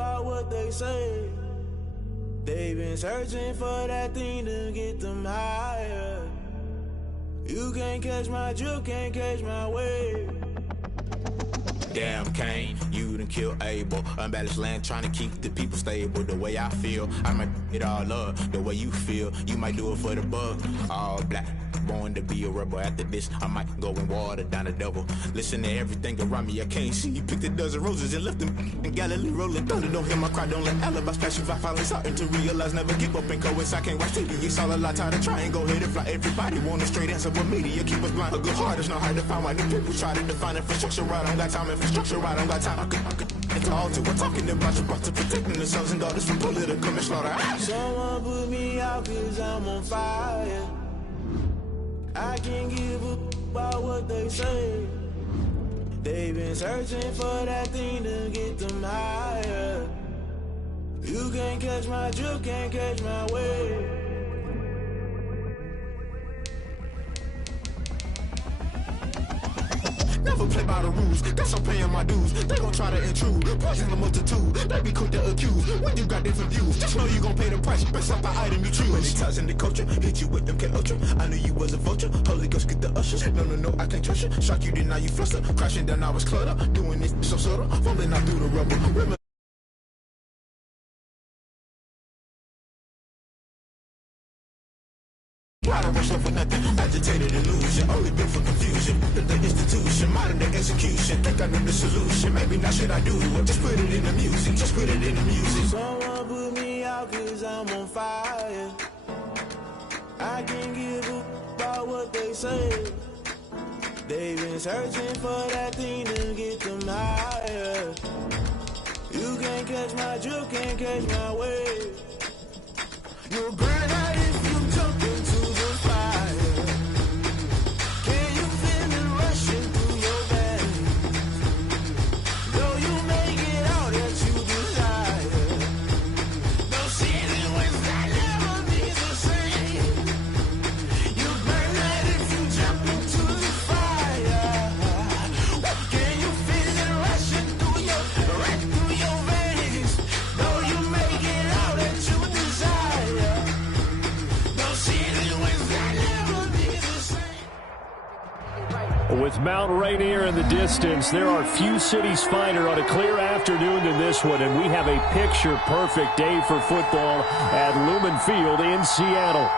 about what they say. They've been searching for that thing to get them higher. You can't catch my drift, can't catch my wave. Damn, Kane, you done killed Abel. Unbalanced land, trying to keep the people stable. The way I feel, I might it all up. The way you feel, you might do it for the bug. All black, born to be a rebel. After this, I might go and water down the devil. Listen to everything around me, I can't see. You picked a dozen roses and left them in Galilee rolling thunder. Don't hear my cry, don't let alibis pass you. I finally starting to realize, never give up and coincide. Can't watch TV, it's all a lot. Tired of trying, go ahead and fly. Everybody want a straight answer, but media keep us blind. A good heart is not hard to find. Why new people try to define infrastructure right? I don't got time, infrastructure right? I don't got time. I could it's all to we're talking about you, brought to protecting the sons and daughters from political and slaughter. Someone put me out cause I'm on fire. I can't give a about what they say. They've been searching for that thing to get them higher. You can't catch my drift, can't catch my wave. Never play by the rules, guess I'm paying my dues. They gon' try to intrude, poison the multitude. They be quick to accuse, when you got different views. Just know you gon' pay the price, best up the item you choose. Many ties in the culture, hit you with them K-Ultra. I knew you was a vulture, Holy Ghost get the ushers. No, I can't trust you. Shock you, then now you fluster. Crashing down, I was cluttered. Doing this so subtle, fumbling out through the rubble. Remember I don't rush up for nothing, agitated illusion, only been for confusion. The institution, modern day execution. Think I know the solution, maybe not should I do it. Just put it in the music, just put it in the music. Someone put me out cause I'm on fire. I can't give a about what they say. They've been searching for that thing to get them higher. You can't catch my drift, can't catch my wave. You'll burn out if you jump into the fire. Can you feel it rushing through your veins? Though you may get out that you desire. No season when that never be the same. You burn out if you jump into the fire. Can you feel it rushing through your veins? Though you may get out that you desire. With Mount Rainier in the distance, there are few cities finer on a clear afternoon than this one, and we have a picture-perfect day for football at Lumen Field in Seattle.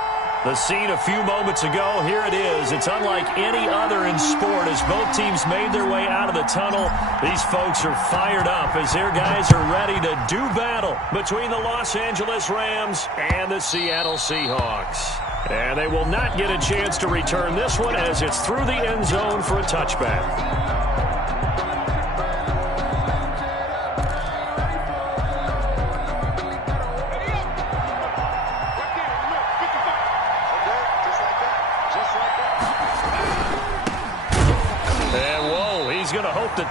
The scene a few moments ago, here it is. It's unlike any other in sport as both teams made their way out of the tunnel. These folks are fired up as their guys are ready to do battle between the Los Angeles Rams and the Seattle Seahawks. And they will not get a chance to return this one as it's through the end zone for a touchback.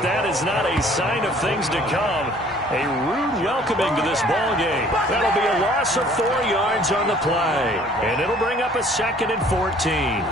That is not a sign of things to come. A rude welcoming to this ball game. That'll be a loss of 4 yards on the play. And it'll bring up a 2nd and 14.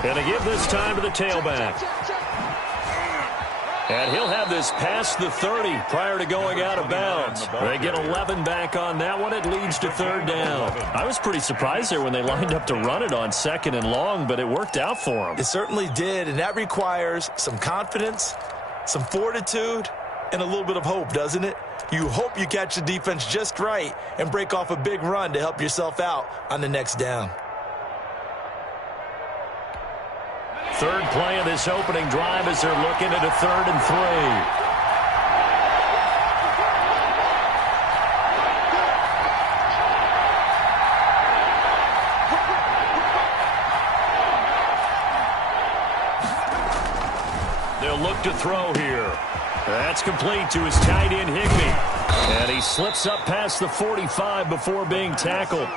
And to give this time to the tailback. And he'll have this past the 30 prior to going out of bounds. They get 11 back on that one. It leads to 3rd down. I was pretty surprised there when they lined up to run it on 2nd and long, but it worked out for them. It certainly did, and that requires some confidence, some fortitude, and a little bit of hope, doesn't it? You hope you catch the defense just right and break off a big run to help yourself out on the next down. 3rd play of this opening drive as they're looking at a 3rd and 3. They'll look to throw here. That's complete to his tight end, Higbee. And he slips up past the 45 before being tackled.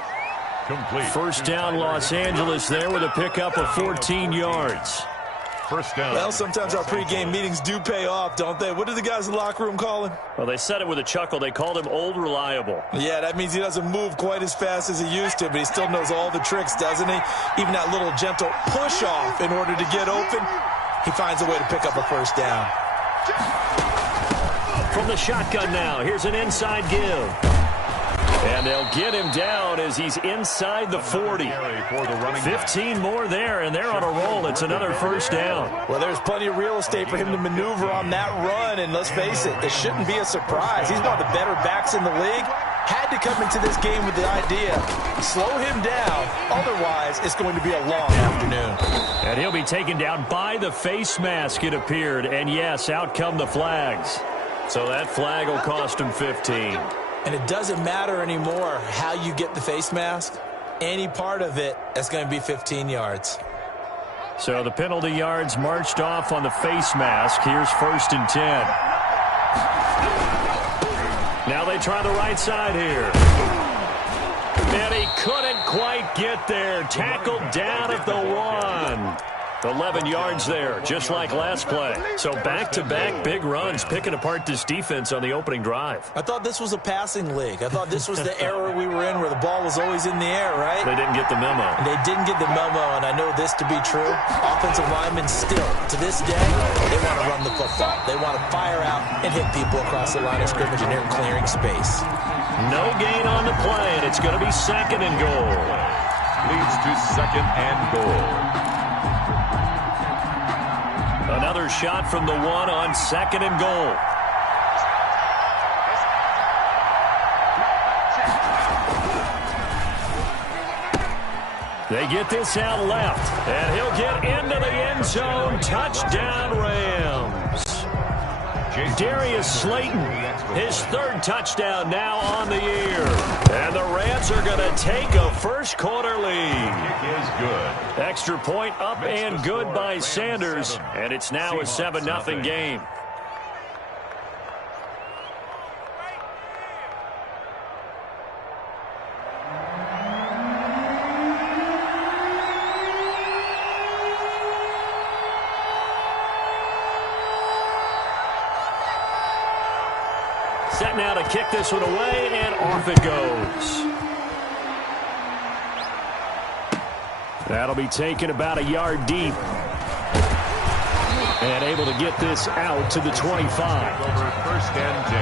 complete. First down, Los Angeles there with a pickup of 14 yards. First down. Well, sometimes our pregame meetings do pay off, don't they? What do the guys in the locker room call him? Well, they said it with a chuckle. They called him Old Reliable. Yeah, that means he doesn't move quite as fast as he used to, but he still knows all the tricks, doesn't he? Even that little gentle push-off in order to get open, he finds a way to pick up a first down. From the shotgun now, here's an inside give. And they'll get him down as he's inside the 40. 15 more there, and they're on a roll. It's another first down. Well, there's plenty of real estate for him to maneuver on that run, and let's face it, it shouldn't be a surprise. He's one of the better backs in the league. Had to come into this game with the idea, slow him down, otherwise it's going to be a long afternoon. And he'll be taken down by the face mask, it appeared. And yes, out come the flags. So that flag will cost him 15. And it doesn't matter anymore how you get the face mask. Any part of it is going to be 15 yards. So the penalty yards marched off on the face mask. Here's 1st and 10. Now they try the right side here. And he couldn't quite get there. Tackled down at the 1. 11 yards there, just like last play. So back-to-back big runs, picking apart this defense on the opening drive. I thought this was a passing league. I thought this was the era we were in where the ball was always in the air, right? They didn't get the memo. They didn't get the memo, and I know this to be true. Offensive linemen still, to this day, they want to run the football. They want to fire out and hit people across the line of scrimmage, and they're clearing space. No gain on the play, and it's going to be 2nd and goal. Leads to 2nd and goal. Another shot from the 1 on 2nd and goal. They get this out left, and he'll get into the end zone. Touchdown, Rams. Darius Slayton, his 3rd touchdown now on the year. And the Rams are going to take a first-quarter lead. Kick is good. Extra point up and good by Sanders, and it's now a 7-0 game. Set now to kick this one away, and off it goes. That'll be taken about a yard deep. And able to get this out to the 25. Over 1st and 10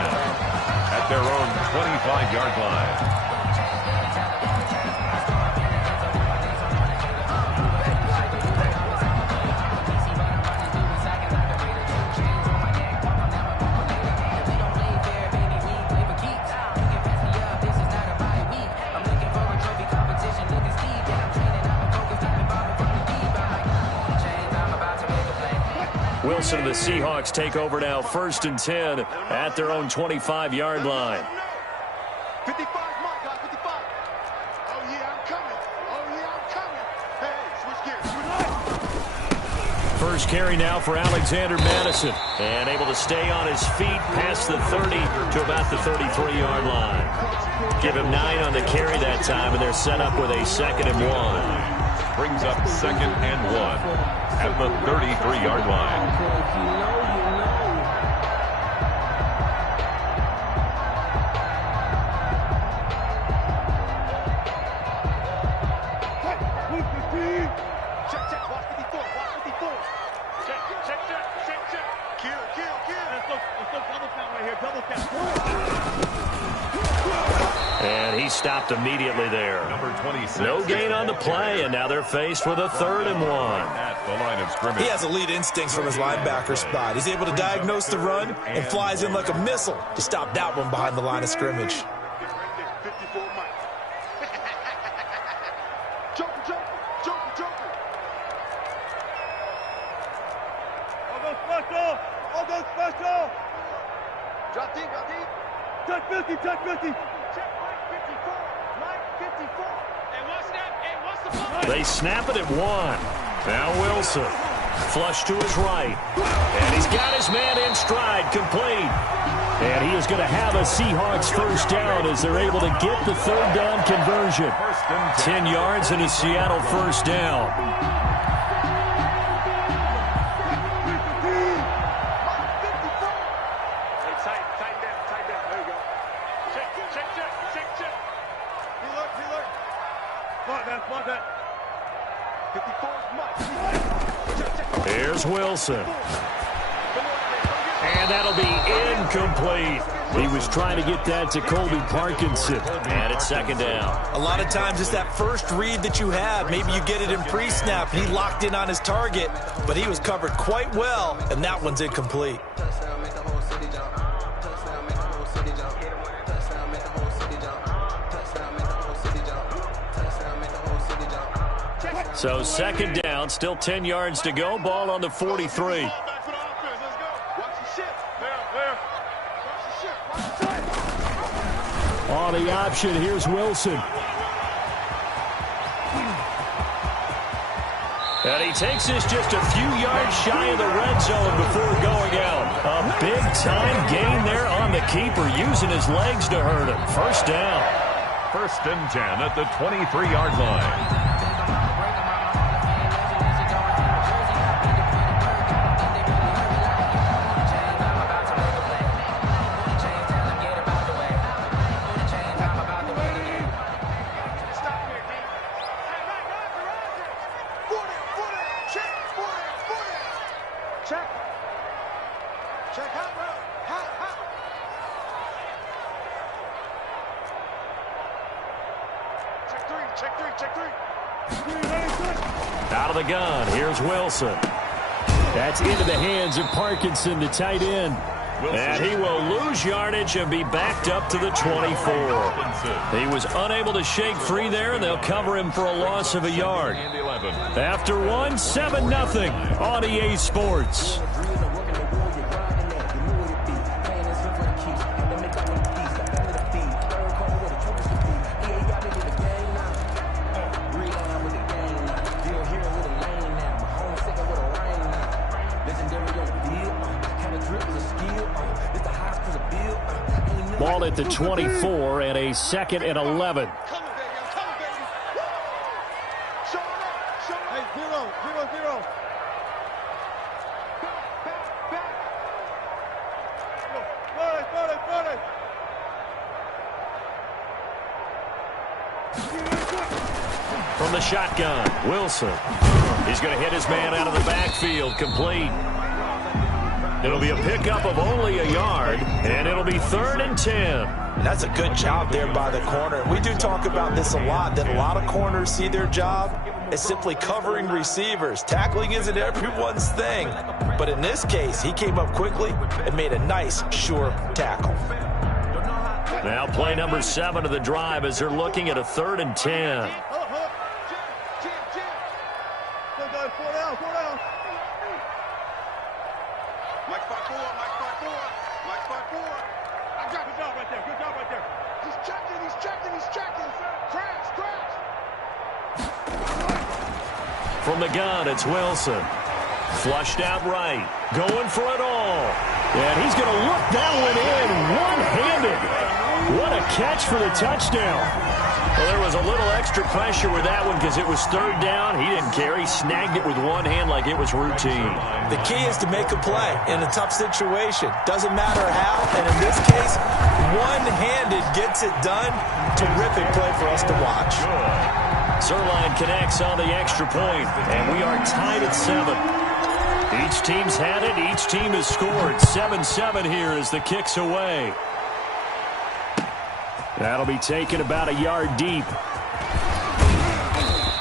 at their own 25-yard line. Wilson of the Seahawks take over now, 1st and 10 at their own 25-yard line. 55, my guy, 55. Oh, yeah, I'm coming. Oh, yeah, I'm coming. Hey, switch gears. First carry now for Alexander Madison. And able to stay on his feet past the 30 to about the 33-yard line. Give him 9 on the carry that time, and they're set up with a 2nd and 1. Brings up 2nd and 1 at the 33-yard line. And he stopped immediately there. Number 26. No gain on the play, and now they're faced with a 3rd and 1. At the line of scrimmage. He has elite instincts from his linebacker spot. He's able to diagnose the run and flies in like a missile to stop that one behind the line of scrimmage. 54, Mike. Joker. All go special. Drop deep. Touch 50. Check Mike 54. And what's the play? They snap it at 1. Now Wilson. Flush to his right. And he's got his man in stride, complete. And he is going to have a Seahawks first down as they're able to get the third down conversion. 10 yards and a Seattle first down. Here's Wilson. And that'll be incomplete. He was trying to get that to Colby Parkinson. And it's second down. A lot of times it's that first read that you have. Maybe you get it in pre-snap. He locked in on his target, but he was covered quite well, and that one's incomplete. So second down, still 10 yards to go. Ball on the 43. On the option, here's Wilson. And he takes this just a few yards shy of the red zone before going out. A big-time gain there on the keeper, using his legs to hurt him. First down. 1st and 10 at the 23-yard line. Out of the gun, here's Wilson. That's into the hands of Parkinson, the tight end. And he will lose yardage and be backed up to the 24. He was unable to shake free there, and they'll cover him for a loss of a yard. After one, 7-0 on EA Sports. Ball at the 24 and a 2nd and 11. From the shotgun, Wilson. He's going to hit his man out of the backfield, complete. It'll be a pickup of only a yard, and it'll be 3rd and 10. That's a good job there by the corner. We do talk about this a lot, that a lot of corners see their job as simply covering receivers. Tackling isn't everyone's thing. But in this case, he came up quickly and made a nice, sure tackle. Now play number 7 of the drive as they're looking at a 3rd and 10. From the gun, it's Wilson. Flushed out right. Going for it all. And he's going to look that one in one-handed. What a catch for the touchdown. Well, there was a little extra pressure with that one because it was 3rd down. He didn't care. He snagged it with one hand like it was routine. The key is to make a play in a tough situation. Doesn't matter how. And in this case, one-handed gets it done. Terrific play for us to watch. Zerline connects on the extra point, and we are tied at 7. Each team's had it. Each team has scored. 7-7 here as the kick's away. That'll be taken about a yard deep.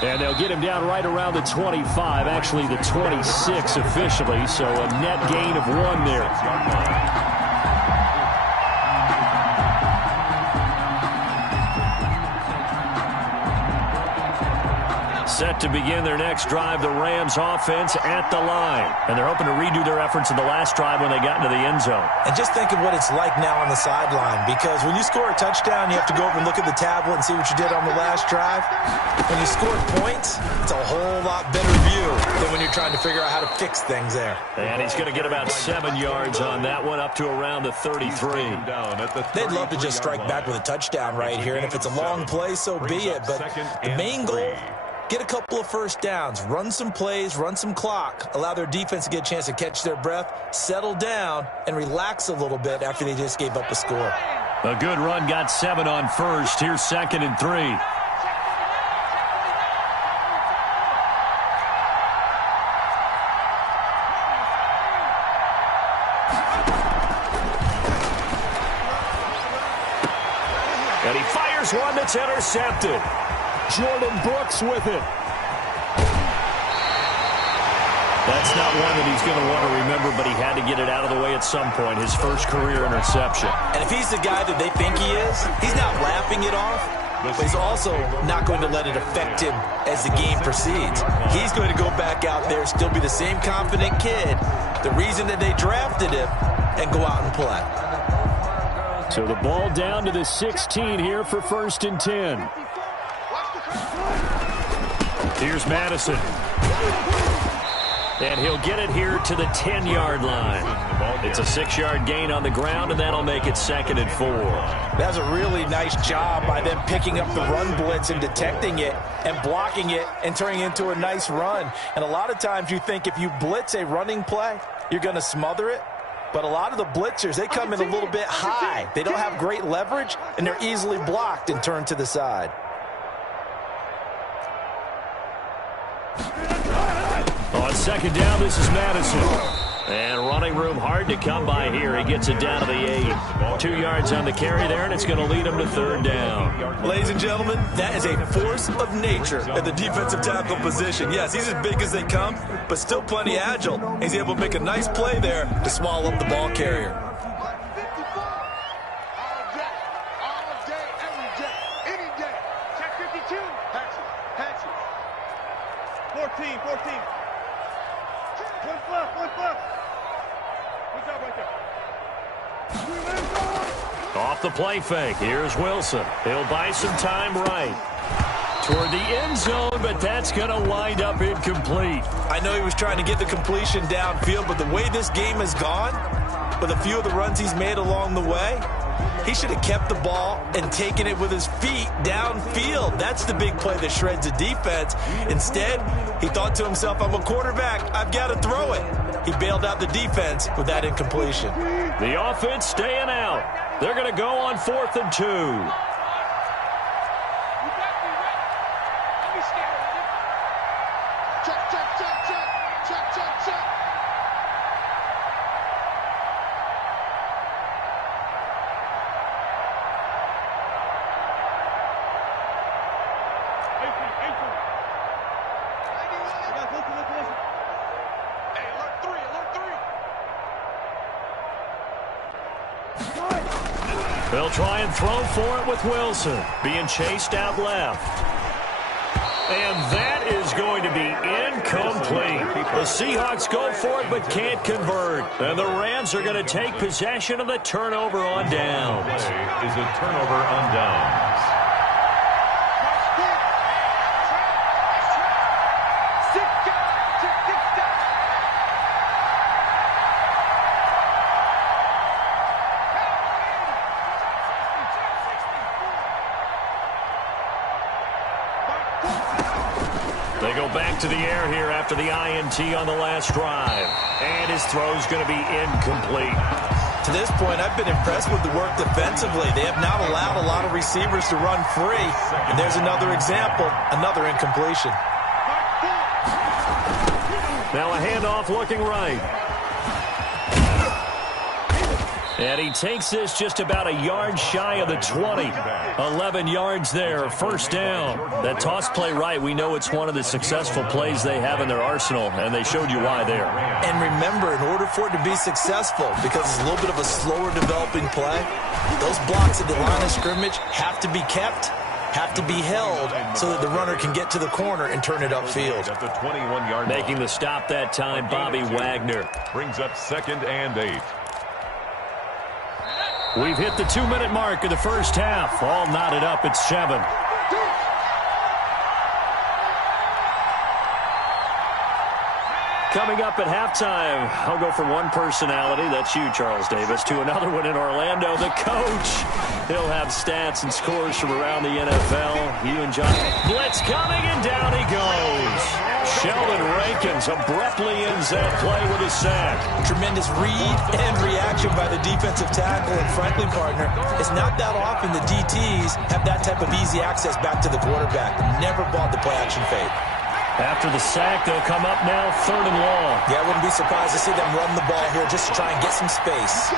And they'll get him down right around the 25, actually the 26 officially, so a net gain of 1 there. Set to begin their next drive, the Rams offense at the line. And they're hoping to redo their efforts in the last drive when they got into the end zone. And just think of what it's like now on the sideline, because when you score a touchdown, you have to go over and look at the tablet and see what you did on the last drive. When you score points, it's a whole lot better view than even when you're trying to figure out how to fix things there. And he's going to get about 7 yards on that one, up to around the 33. They'd love to just strike back with a touchdown right here, and if it's a long play, so be it. But the main goal, get a couple of first downs, run some plays, run some clock, allow their defense to get a chance to catch their breath, settle down, and relax a little bit after they just gave up a score. A good run got 7 on first. Here's 2nd and 3. And he fires one that's intercepted. Jordan Brooks with it. That's not one that he's going to want to remember, but he had to get it out of the way at some point. His first career interception. And if he's the guy that they think he is, he's not laughing it off, but he's also not going to let it affect him as the game proceeds. He's going to go back out there, still be the same confident kid, the reason that they drafted him, and go out and play. So the ball down to the 16 here for 1st and 10. Here's Madison. And he'll get it here to the 10-yard line. It's a 6-yard gain on the ground, and that'll make it 2nd and 4. That's a really nice job by them picking up the run blitz and detecting it and blocking it and turning it into a nice run. And a lot of times you think if you blitz a running play, you're going to smother it. But a lot of the blitzers, they come in a little bit high. They don't have great leverage, and they're easily blocked and turned to the side. On 2nd down, this is Madison. And running room hard to come by here. He gets it down to the 8. 2 yards on the carry there, and it's going to lead him to 3rd down. Ladies and gentlemen, that is a force of nature at the defensive tackle position. Yes, he's as big as they come, but still plenty agile. He's able to make a nice play there to swallow up the ball carrier. Off the play fake. Here's Wilson. He'll buy some time right toward the end zone, but that's going to wind up incomplete. I know he was trying to get the completion downfield, but the way this game has gone, with a few of the runs he's made along the way, he should have kept the ball and taken it with his feet downfield. That's the big play that shreds the defense. Instead, he thought to himself, I'm a quarterback, I've got to throw it. He bailed out the defense with that incompletion. The offense staying out. They're going to go on 4th and 2. They'll try and throw for it with Wilson. Being chased out left. And that is going to be incomplete. The Seahawks go for it but can't convert. And the Rams are going to take possession of the turnover on downs. Is a turnover on downs. They go back to the air here after the INT on the last drive. And his throw's going to be incomplete. To this point, I've been impressed with the work defensively. They have not allowed a lot of receivers to run free. And there's another example, another incompletion. Now a handoff looking right. And he takes this just about a yard shy of the 20. 11 yards there, 1st down. That toss play right, we know it's one of the successful plays they have in their arsenal, and they showed you why there. And remember, in order for it to be successful, because it's a little bit of a slower developing play, those blocks at the line of scrimmage have to be kept, have to be held, so that the runner can get to the corner and turn it upfield. At the 21-yard line. Making the stop that time, Bobby Wagner. Brings up 2nd and 8. We've hit the 2-minute mark of the first half. All knotted up at 7. Coming up at halftime, I'll go from one personality, that's you, Charles Davis, to another one in Orlando, the coach. He'll have stats and scores from around the NFL. You and John. Blitz coming, and down he goes. Sheldon Rankins abruptly ends that play with a sack. Tremendous read and reaction by the defensive tackle. And frankly, partner, it's not that often the DTs have that type of easy access back to the quarterback. Never bought the play-action fake. After the sack, they'll come up now 3rd and long. Yeah, I wouldn't be surprised to see them run the ball here just to try and get some space.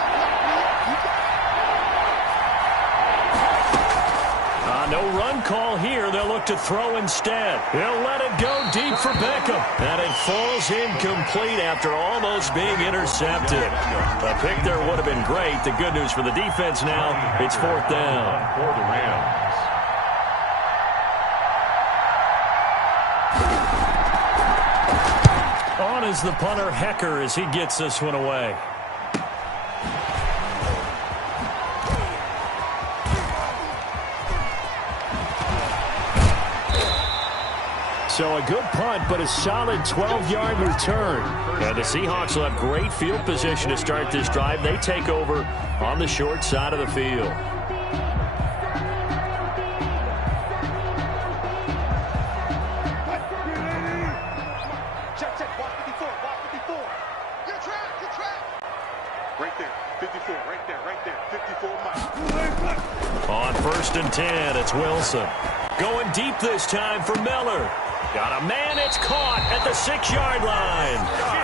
No run call here. They'll look to throw instead. He'll let it go deep for Beckham. And it falls incomplete after almost being intercepted. A pick there would have been great. The good news for the defense now, it's 4th down. For the Rams. On is the punter, Hecker, as he gets this one away. So a good punt, but a solid 12-yard return. And the Seahawks will have great field position to start this drive. They take over on the short side of the field. On 1st and 10, it's Wilson. Going deep this time for Miller. Got a man, it's caught at the 6-yard line.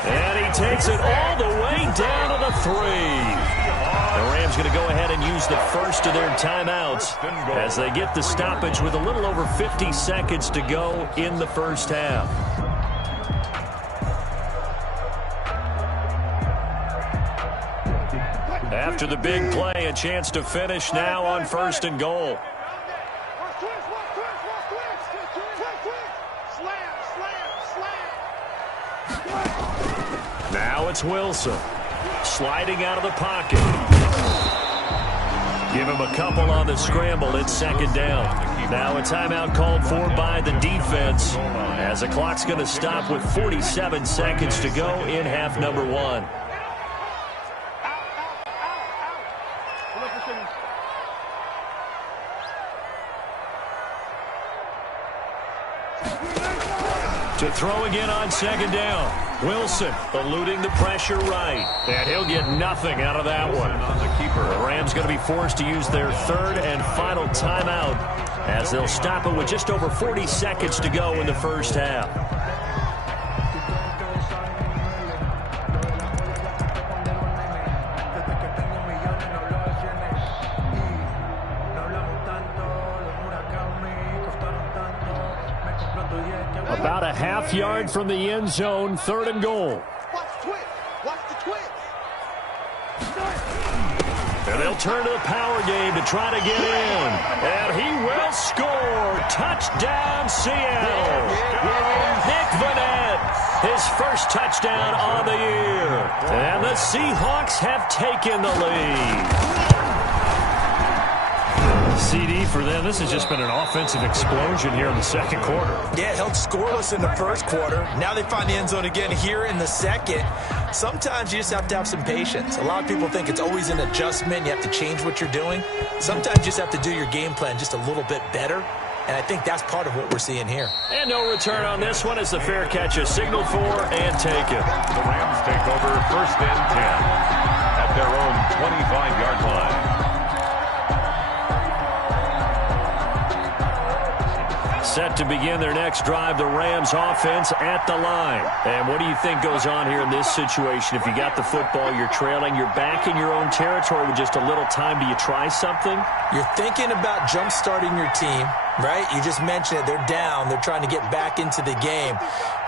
And he takes it all the way down to the 3. The Rams going to go ahead and use the first of their timeouts as they get the stoppage with a little over 50 seconds to go in the first half. After the big play, a chance to finish now on 1st and goal. Now it's Wilson. Sliding out of the pocket. Give him a couple on the scramble. It's 2nd down. Now a timeout called for by the defense as the clock's going to stop with 47 seconds to go in half number 1. To throw again on 2nd down. Wilson eluding the pressure right. And he'll get nothing out of that one. The Rams going to be forced to use their 3rd and final timeout as they'll stop it with just over 40 seconds to go in the first half. About a half-yard from the end zone, 3rd and goal. Watch the twitch. Watch the twitch. And they'll turn to the power game to try to get in. And he will score. Touchdown, Seattle. Nick Vannett, his first touchdown on the year. And the Seahawks have taken the lead. CD for them. This has just been an offensive explosion here in the 2nd quarter. Yeah, held scoreless in the 1st quarter. Now they find the end zone again here in the 2nd. Sometimes you just have to have some patience. A lot of people think it's always an adjustment. You have to change what you're doing. Sometimes you just have to do your game plan just a little bit better. And I think that's part of what we're seeing here. And no return on this one as the fair catch is signaled for and taken. The Rams take over 1st and 10 at their own 25-yard line. Set to begin their next drive, the Rams offense at the line. And what do you think goes on here in this situation? If you got the football, you're trailing, you're back in your own territory with just a little time. Do you try something? You're thinking about jump-starting your team, right? You just mentioned it. They're down. They're trying to get back into the game.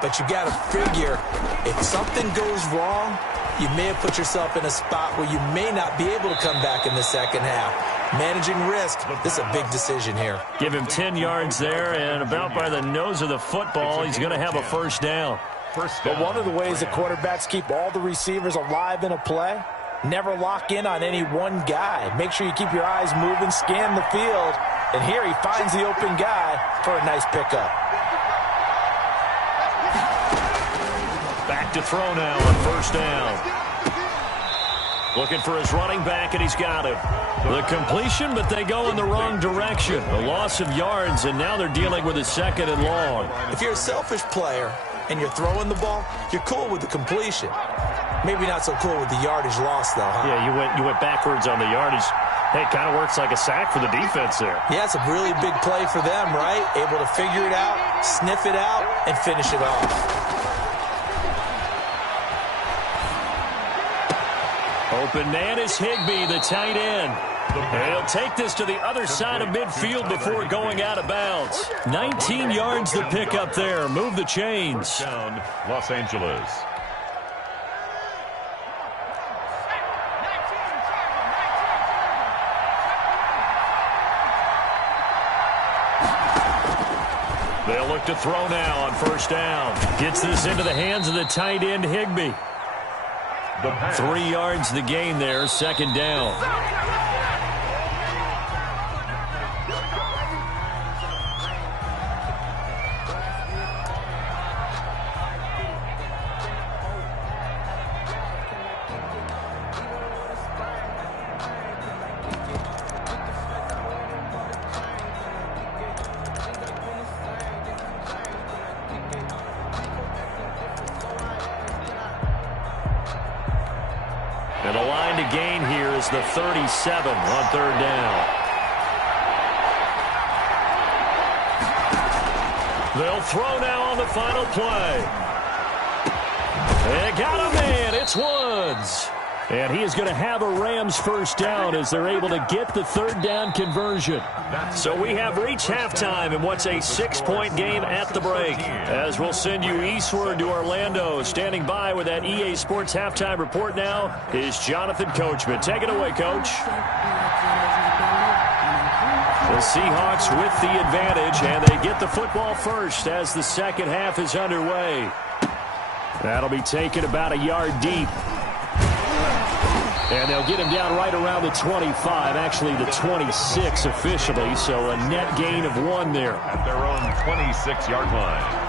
But you got to figure if something goes wrong, you may have put yourself in a spot where you may not be able to come back in the 2nd half. Managing risk, this is a big decision here. Give him 10 yards there, and about by the nose of the football, he's going to have a 1st down. But one of the ways the quarterbacks keep all the receivers alive in a play, never lock in on any one guy. Make sure you keep your eyes moving, scan the field, and here he finds the open guy for a nice pickup. Back to throw now on first down. Looking for his running back, and he's got him. The completion, but they go in the wrong direction. A loss of yards, and now they're dealing with a second and long. If you're a selfish player and you're throwing the ball, you're cool with the completion. Maybe not so cool with the yardage loss, though, huh? Yeah, you went backwards on the yardage. Hey, it kind of works like a sack for the defense there. Yeah, it's a really big play for them, right? Able to figure it out, sniff it out, and finish it off. Open man is Higbee, the tight end. And he'll take this to the other side of midfield before going out of bounds. 19 yards to pick up there. Move the chains. Down, Los Angeles. They'll look to throw now on first down. Gets this into the hands of the tight end, Higbee. 3 yards the gain there, second down. And the line to gain here is the 37 on third down. They'll throw now on the final play. They got a man. It's Woods. And he is going to have a Rams first down as they're able to get the third down conversion. So we have reached halftime in what's a 6-point game at the break. As we'll send you eastward to Orlando. Standing by with that EA Sports halftime report now is Jonathan Coachman. Take it away, Coach. The Seahawks with the advantage, and they get the football first as the second half is underway. That'll be taken about a yard deep. And they'll get him down right around the 25, actually the 26 officially, so a net gain of 1 there. At their own 26-yard line.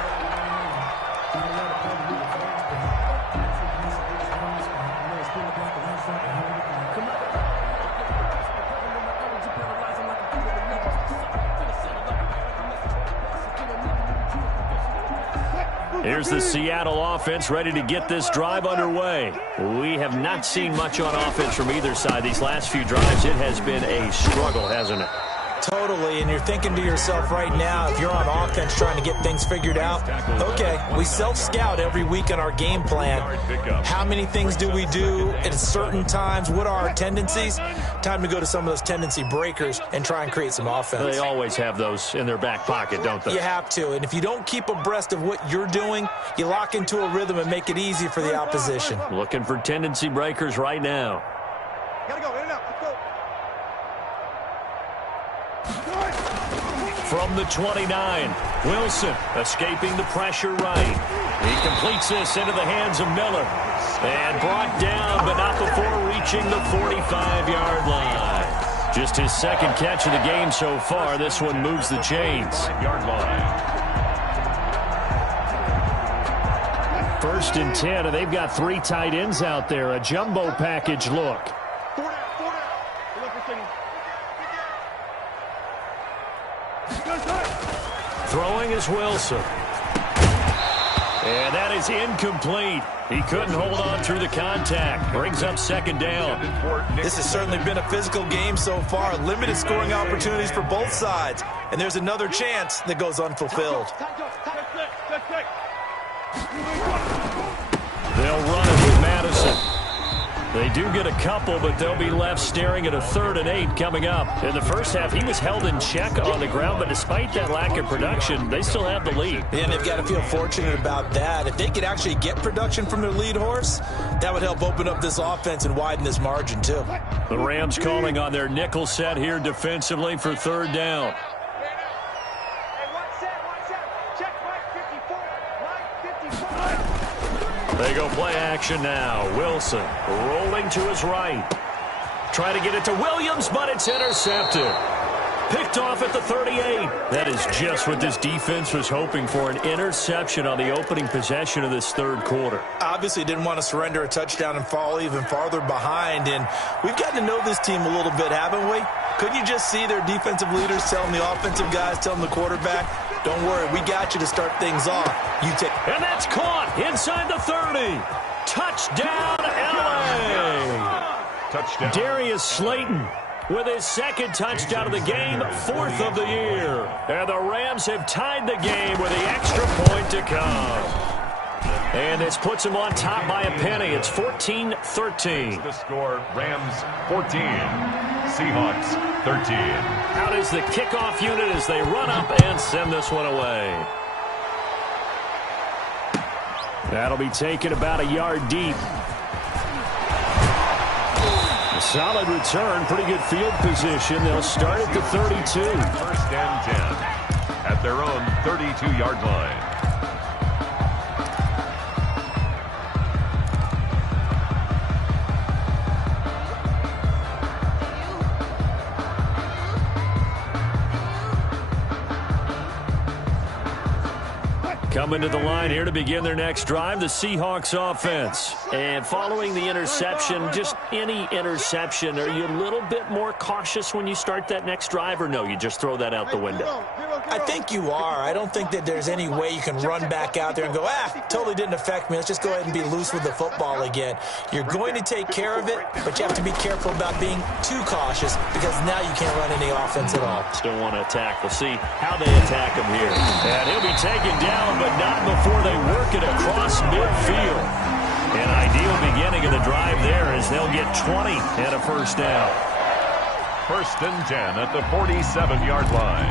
Here's the Seattle offense ready to get this drive underway. We have not seen much on offense from either side. These last few drives, it has been a struggle, hasn't it? Totally, and you're thinking to yourself right now, if you're on offense trying to get things figured out, okay, we self-scout every week in our game plan. How many things do we do at certain times? What are our tendencies? Time to go to some of those tendency breakers and try and create some offense. They always have those in their back pocket, don't they? You have to, and if you don't keep abreast of what you're doing, you lock into a rhythm and make it easy for the opposition. Looking for tendency breakers right now. Gotta go, in and out, let's go. From the 29, Wilson escaping the pressure right. He completes this into the hands of Miller. And brought down, but not before reaching the 45-yard line. Just his second catch of the game so far. This one moves the chains. 5-yard line. First and 10, and they've got 3 tight ends out there. A jumbo package look. Throwing is Wilson. And that is incomplete. He couldn't hold on through the contact. Brings up second down. This has certainly been a physical game so far. Limited scoring opportunities for both sides. And there's another chance that goes unfulfilled. They'll run it with Madison. They do get a couple, but they'll be left staring at a 3rd and 8 coming up. In the first half, he was held in check on the ground, but despite that lack of production, they still have the lead. And they've got to feel fortunate about that. If they could actually get production from their lead horse, that would help open up this offense and widen this margin, too. The Rams calling on their nickel set here defensively for 3rd down. They go play action now. Wilson rolling to his right. Trying to get it to Williams, but it's intercepted. Picked off at the 38. That is just what this defense was hoping for, an interception on the opening possession of this third quarter. Obviously didn't want to surrender a touchdown and fall even farther behind, and we've gotten to know this team a little bit, haven't we? Couldn't you just see their defensive leaders telling the offensive guys, telling the quarterback, don't worry, we got you to start things off. You take. And that's caught inside the 30. Touchdown, L.A. Touchdown. Darius Slayton with his second touchdown of the game, fourth of the year. And the Rams have tied the game with the extra point to come. And this puts them on top by a penny. It's 14-13. The score, Rams 14, Seahawks 13. Out is the kickoff unit as they run up and send this one away. That'll be taken about a yard deep. A solid return, pretty good field position. They'll start at the 32. First and 10 at their own 32-yard line. Coming to the line here to begin their next drive, the Seahawks offense. And following the interception, just any interception, are you a little bit more cautious when you start that next drive, or no, you just throw that out the window? I think you are. I don't think that there's any way you can run back out there and go, totally didn't affect me. Let's just go ahead and be loose with the football again. You're going to take care of it, but you have to be careful about being too cautious because now you can't run any offense at all. Still want to attack. We'll see how they attack him here. And he'll be taken down, but not before they work it across midfield. An ideal beginning of the drive there as they'll get 20 and a first down. First and 10 at the 47-yard line.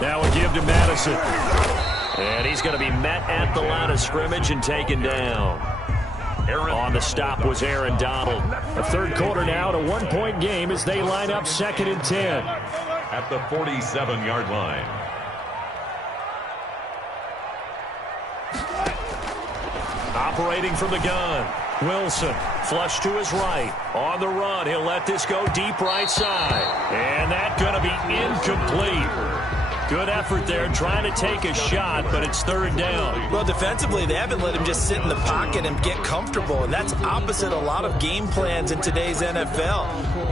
Now a give to Madison. And he's going to be met at the line of scrimmage and taken down. On the stop was Aaron Donald. A third quarter now at a one-point game as they line up second and 10. At the 47-yard line. Operating from the gun. Wilson, flush to his right. On the run, he'll let this go deep right side. And that's going to be incomplete. Good effort there, trying to take a shot, but it's third down. Well, defensively, they haven't let him just sit in the pocket and get comfortable, and that's opposite a lot of game plans in today's NFL.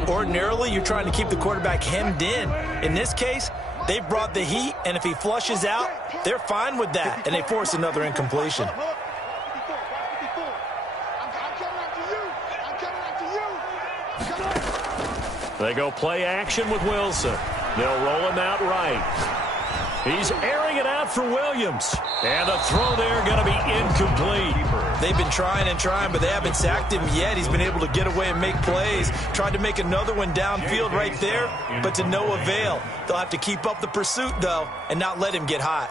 Ordinarily, you're trying to keep the quarterback hemmed in. In this case, they brought the heat, and if he flushes out, they're fine with that, and they force another incompletion. They go play action with Wilson. They'll roll him out right. He's airing it out for Williams. And the throw there going to be incomplete. They've been trying and trying, but they haven't sacked him yet. He's been able to get away and make plays. Tried to make another one downfield right there, but to no avail. They'll have to keep up the pursuit, though, and not let him get hot.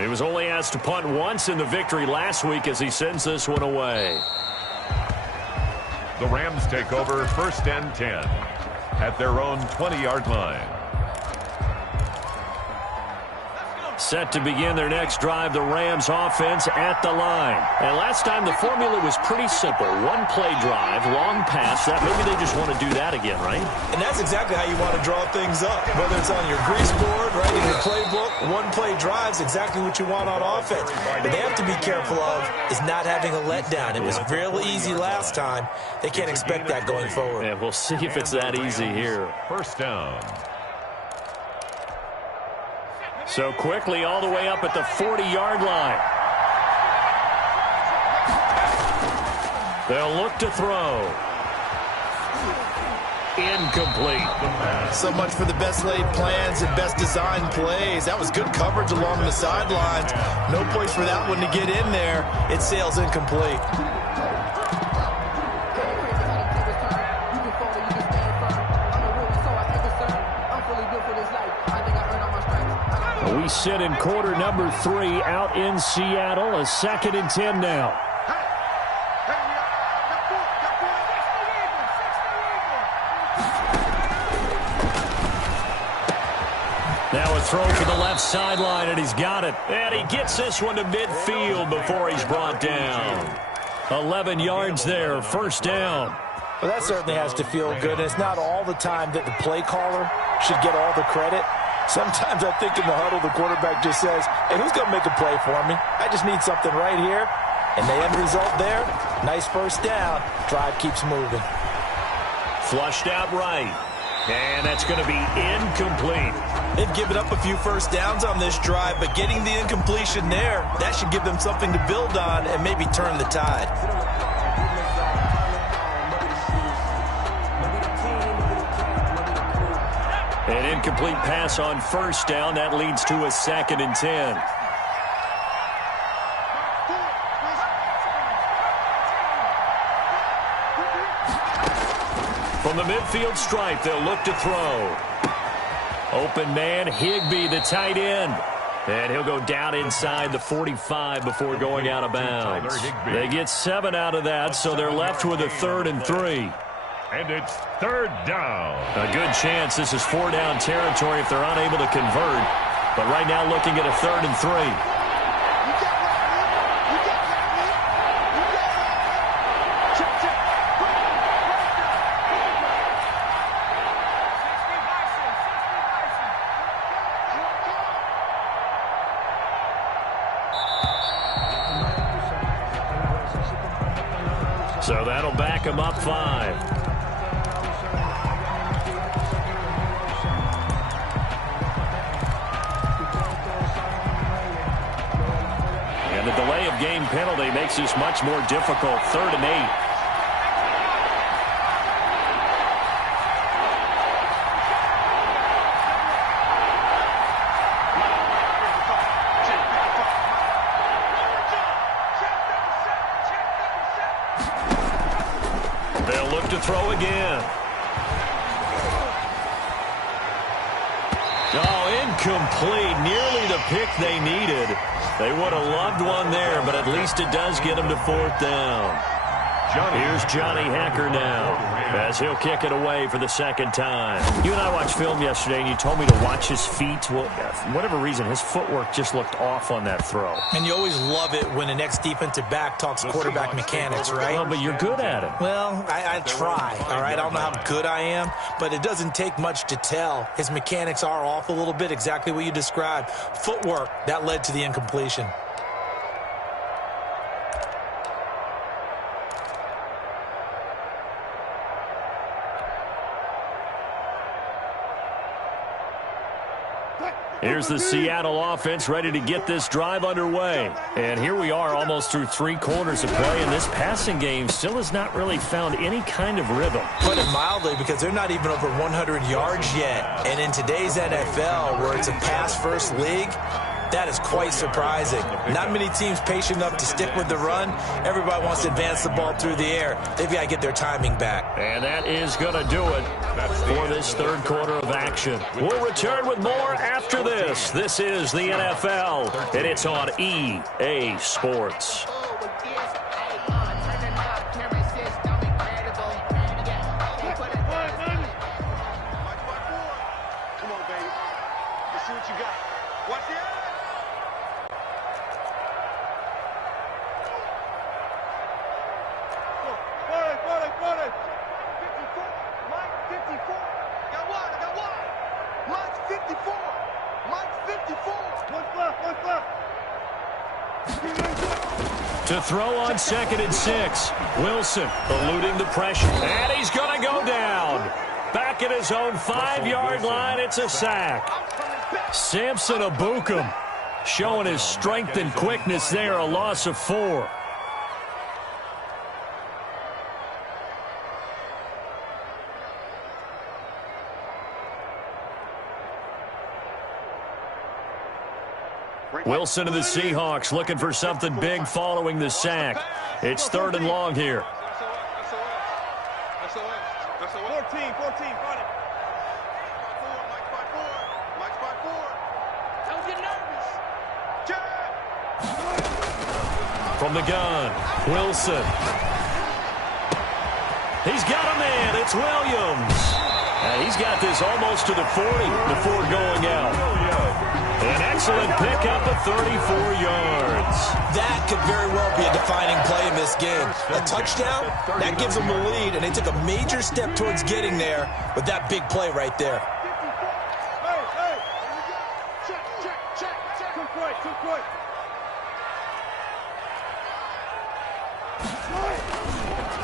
He was only asked to punt once in the victory last week as he sends this one away. The Rams take over first and 10 at their own 20-yard line. Set to begin their next drive, the Rams offense at the line. And last time the formula was pretty simple. One play drive, long pass. That maybe they just want to do that again, right? And that's exactly how you want to draw things up. Whether it's on your grease board, right, in your playbook, one play drive is exactly what you want on offense. But they have to be careful of is not having a letdown. It was real easy last time. They can't expect that going forward. Yeah, we'll see if it's that easy here. First down. So quickly all the way up at the 40-yard line. They'll look to throw. Incomplete. So much for the best laid plans and best designed plays. That was good coverage along the sidelines. No place for that one to get in there. It sails incomplete. We sit in quarter number 3 out in Seattle. A second and 10 now. Now a throw for the left sideline, and he's got it. And he gets this one to midfield before he's brought down. 11 yards there, first down. Well, that certainly has to feel good. And it's not all the time that the play caller should get all the credit. Sometimes I think in the huddle, the quarterback just says, hey, who's going to make a play for me? I just need something right here. And the end result there, nice first down. Drive keeps moving. Flushed out right. And that's going to be incomplete. They've given up a few first downs on this drive, but getting the incompletion there, that should give them something to build on and maybe turn the tide. An incomplete pass on first down. That leads to a 2nd and 10. From the midfield stripe, they'll look to throw. Open man, Higbee, the tight end. And he'll go down inside the 45 before going out of bounds. They get 7 out of that, so they're left with a 3rd and 3. And it's 3rd down. A good chance this is 4-down territory if they're unable to convert. But right now looking at a 3rd and 3. So that'll back him up 5. And the delay of game penalty makes this much more difficult. 3rd and 8. They'll look to throw again. Oh, incomplete. Nearly the pick they needed. They would have loved one there, but at least it does get them to 4th down. Here's Johnny Hacker now as he'll kick it away for the 2nd time. You and I watched film yesterday, and you told me to watch his feet. Well, for whatever reason, his footwork just looked off on that throw. And you always love it when the next defensive back talks quarterback mechanics, right? Well, but you're good at it. Well, I try, all right? I don't know how good I am, but it doesn't take much to tell. His mechanics are off a little bit, exactly what you described. Footwork, that led to the incompletion. Here's the Seattle offense ready to get this drive underway. And here we are almost through 3 quarters of play, and this passing game still has not really found any kind of rhythm. Put it mildly, because they're not even over 100 yards yet. And in today's NFL, where it's a pass-first league, that is quite surprising. Not many teams patient enough to stick with the run. Everybody wants to advance the ball through the air. They've got to get their timing back. And that is going to do it for this 3rd quarter of action. We'll return with more after this. This is the NFL, and it's on EA Sports. To throw on 2nd and 6. Wilson eluding the pressure. And he's going to go down. Back at his own 5-yard line. It's a sack. Samson Abukum showing his strength and quickness there. A loss of 4. Wilson of the Seahawks looking for something big following the sack. It's 3rd and long here. 14, run it. Don't get nervous. From the gun, Wilson. He's got a man. It's Williams. And he's got this almost to the 40 before going out. An excellent pickup of 34 yards. That could very well be a defining play in this game. A touchdown, that gives them the lead, and they took a major step towards getting there with that big play right there.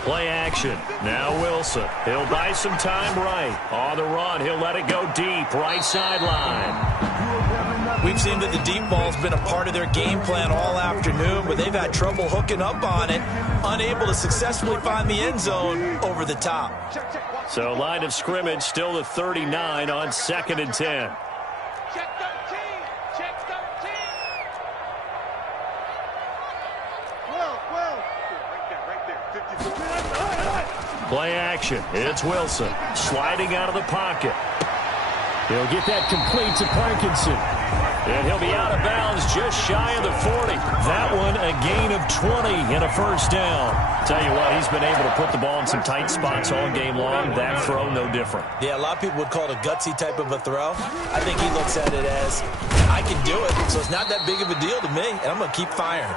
Play action. Now Wilson. He'll buy some time right. On the run, he'll let it go deep. Right sideline. We've seen that the deep ball's been a part of their game plan all afternoon, but they've had trouble hooking up on it, unable to successfully find the end zone over the top. So line of scrimmage still the 39 on 2nd and 10. Play action. It's Wilson sliding out of the pocket. He'll get that complete to Parkinson. And he'll be out of bounds just shy of the 40. That one a gain of 20 and a first down. Tell you what, he's been able to put the ball in some tight spots all game long. That throw no different. Yeah, a lot of people would call it a gutsy type of a throw. I think he looks at it as, I can do it, so it's not that big of a deal to me, and I'm going to keep firing.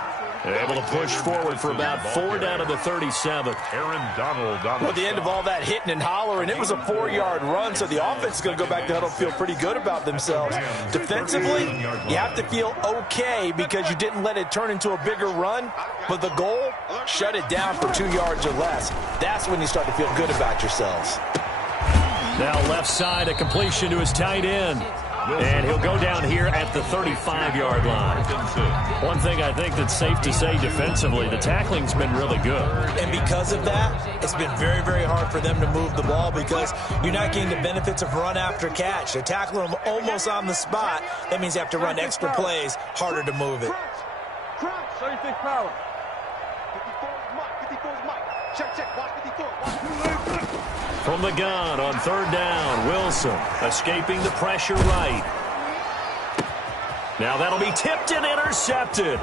Able to push forward for about 4 down to the 37. Aaron Donald. At the end of all that hitting and hollering, it was a 4-yard run, so the offense is going to go back to huddle, feel pretty good about themselves. Defensively, you have to feel okay because you didn't let it turn into a bigger run, but the goal, shut it down for 2 yards or less. That's when you start to feel good about yourselves. Now left side, a completion to his tight end. And he'll go down here at the 35-yard line. One thing I think that's safe to say defensively, the tackling's been really good. And because of that, it's been very, very hard for them to move the ball because you're not getting the benefits of run after catch. They're tackling them almost on the spot. That means you have to run extra plays, harder to move it. From the gun on 3rd down, Wilson escaping the pressure right. Now that'll be tipped and intercepted.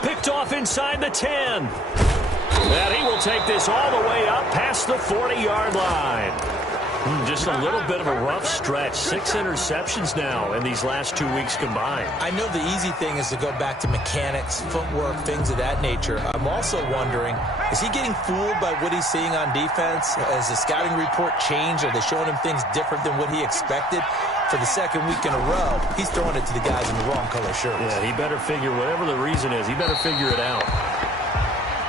Picked off inside the 10. And he will take this all the way up past the 40-yard line. Just a little bit of a rough stretch. 6 interceptions now in these last 2 weeks combined. I know the easy thing is to go back to mechanics, footwork, things of that nature. I'm also wondering, is he getting fooled by what he's seeing on defense? Has the scouting report changed? Are they showing him things different than what he expected? For the 2nd week in a row, he's throwing it to the guys in the wrong color shirts. Yeah, he better figure, whatever the reason is, he better figure it out.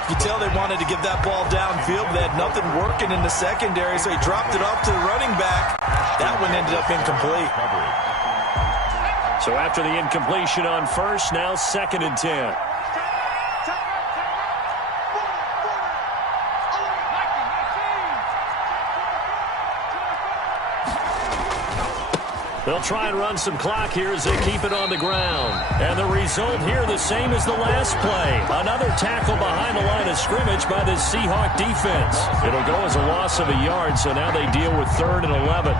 You can tell they wanted to get that ball downfield. They had nothing working in the secondary, so he dropped it off to the running back. That one ended up incomplete. So after the incompletion on 1st, now 2nd and 10. They'll try and run some clock here as they keep it on the ground. And the result here the same as the last play. Another tackle behind the line of scrimmage by the Seahawk defense. It'll go as a loss of a yard, so now they deal with 3rd and 11.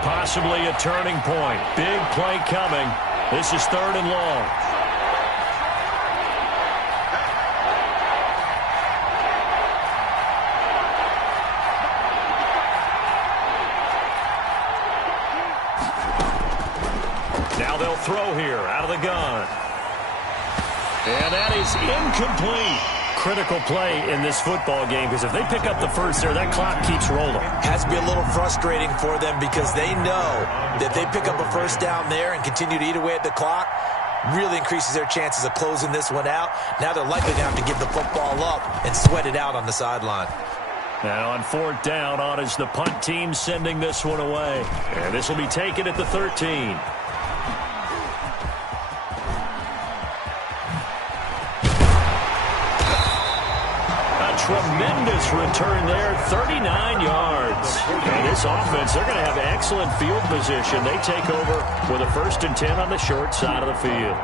Possibly a turning point. Big play coming. This is 3rd and long. Now they'll throw here out of the gun. And that is incomplete. Critical play in this football game because if they pick up the first there, that clock keeps rolling. Has to be a little frustrating for them because they know that they pick up a first down there and continue to eat away at the clock, really increases their chances of closing this one out. Now they're likely to have to give the football up and sweat it out on the sideline. Now on 4th down, on is the punt team sending this one away. And this will be taken at the 13. Tremendous return there, 39 yards. And this offense, they're going to have excellent field position. They take over with a 1st and 10 on the short side of the field.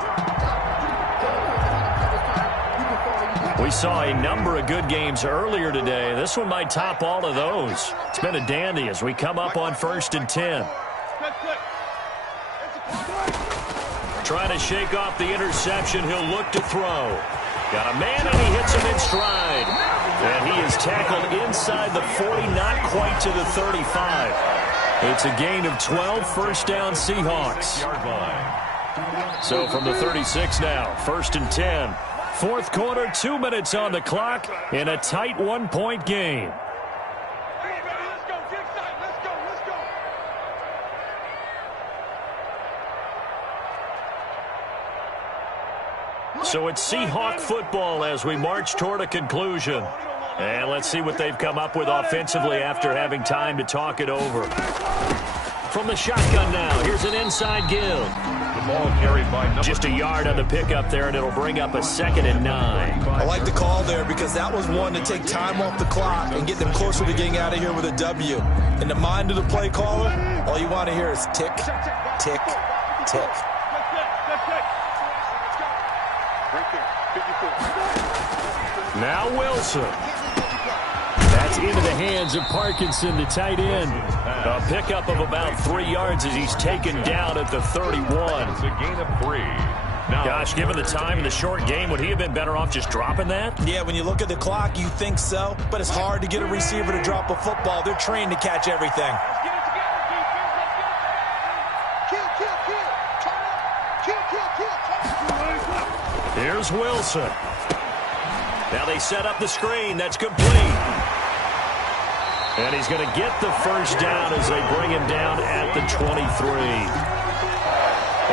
We saw a number of good games earlier today. This one might top all of those. It's been a dandy as we come up on 1st and 10. trying to shake off the interception. He'll look to throw. Got a man, and he hits him in stride. And he is tackled inside the 40, not quite to the 35. It's a gain of 12, first down Seahawks. So from the 36 now, 1st and 10. Fourth quarter, 2 minutes on the clock in a tight 1-point game. So it's Seahawk football as we march toward a conclusion. And let's see what they've come up with offensively after having time to talk it over. From the shotgun now, here's an inside give. The ball carried by just a yard on the pickup there, and it'll bring up a 2nd and 9. I like the call there because that was one to take time off the clock and get them closer to getting out of here with a W. In the mind of the play caller, all you want to hear is tick, tick, tick. Now Wilson. That's into the hands of Parkinson, the tight end. A pickup of about 3 yards as he's taken down at the 31. It's a gain of 3. Now, gosh, given the time in the short game, would he have been better off just dropping that? Yeah, when you look at the clock, you think so. But it's hard to get a receiver to drop a football. They're trained to catch everything. Here's Wilson. Now they set up the screen. That's complete. And he's going to get the first down as they bring him down at the 23.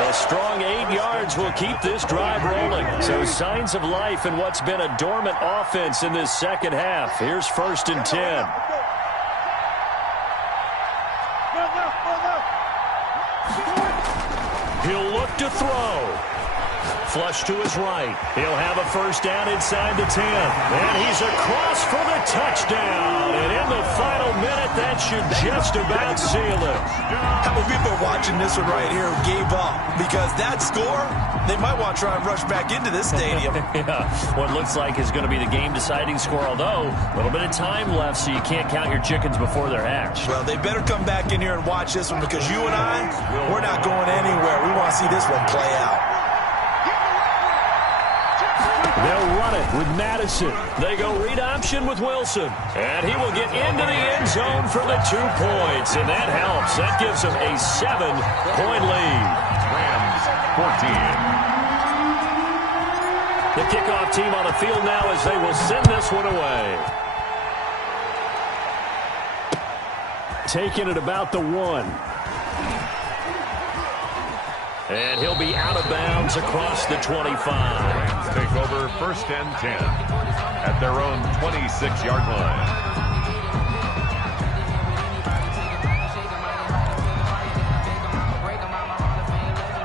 A strong 8 yards will keep this drive rolling. So signs of life in what's been a dormant offense in this second half. Here's 1st and 10. He'll look to throw. Flush to his right. He'll have a first down inside the 10. And he's across for the touchdown. And in the final minute, that should just about seal it. How many people are watching this one right here who gave up? Because that score, they might want to try and rush back into this stadium. Yeah, what looks like is going to be the game-deciding score, although a little bit of time left, so you can't count your chickens before they're hatched. Well, they better come back in here and watch this one because you and I, we're not going anywhere. We want to see this one play out. They'll run it with Madison. They go read option with Wilson. And he will get into the end zone for the 2 points. And that helps. That gives them a 7-point lead. Rams 14. The kickoff team on the field now as they will send this one away. Taking it about the 1. And he'll be out of bounds across the 25. Take over 1st and 10 at their own 26-yard line.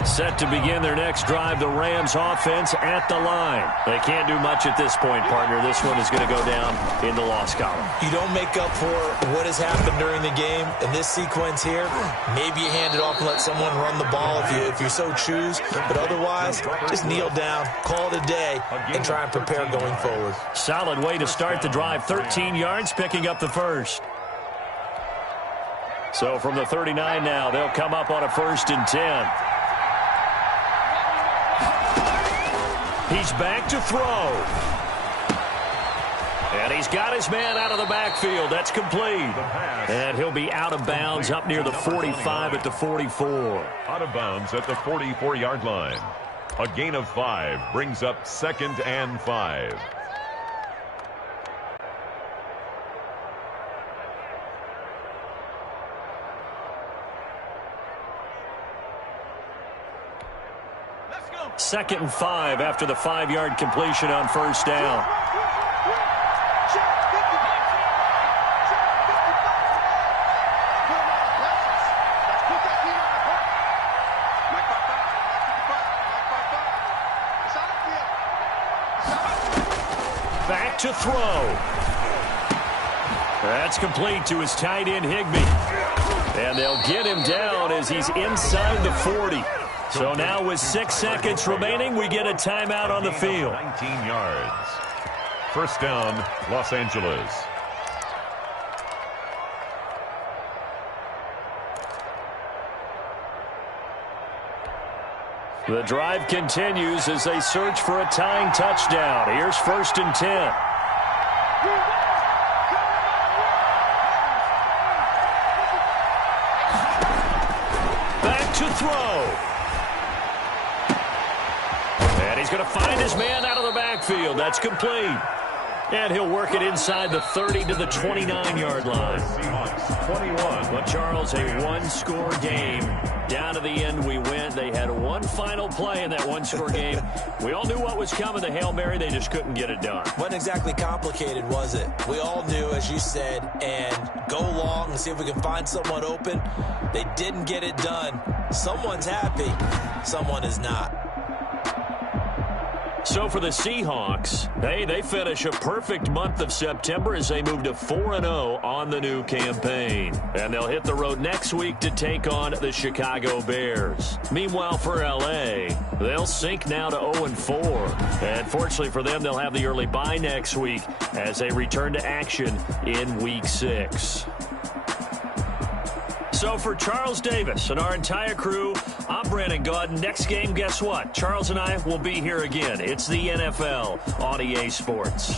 Set to begin their next drive, the Rams offense at the line. They can't do much at this point, partner. This one is going to go down in the loss column. You don't make up for what has happened during the game. In this sequence here, maybe you hand it off and let someone run the ball if you so choose. But otherwise, just kneel down, call it a day, and try and prepare going forward. Solid way to start the drive. 13 yards, picking up the first. So from the 39 now, they'll come up on a 1st and 10. He's back to throw. And he's got his man out of the backfield. That's complete. And he'll be out of bounds up near the 45 at the 44. Out of bounds at the 44-yard line. A gain of 5 brings up 2nd and 5. Second and 5 after the 5-yard completion on first down. Back to throw. That's complete to his tight end, Higbee. And they'll get him down as he's inside the 40. So now with 6 seconds remaining, we get a timeout on the field. 19 yards. First down, Los Angeles. The drive continues as they search for a tying touchdown. Here's 1st and 10. Back to throw. And he's going to find his man out of the backfield. That's complete. And he'll work it inside the 30 to the 29-yard line. Seahawks 21. But, Charles, a one-score game. Down to the end we went. They had one final play in that one-score game. We all knew what was coming. The Hail Mary, they just couldn't get it done. Wasn't exactly complicated, was it? We all knew, as you said, and go long and see if we can find someone open. They didn't get it done. Someone's happy. Someone is not. So for the Seahawks, they finish a perfect month of September as they move to 4-0 on the new campaign. And they'll hit the road next week to take on the Chicago Bears. Meanwhile, for L.A., they'll sink now to 0-4. And fortunately for them, they'll have the early bye next week as they return to action in Week 6. So for Charles Davis and our entire crew, I'm Brandon Gaudin. Next game, guess what? Charles and I will be here again. It's the NFL on EA Sports.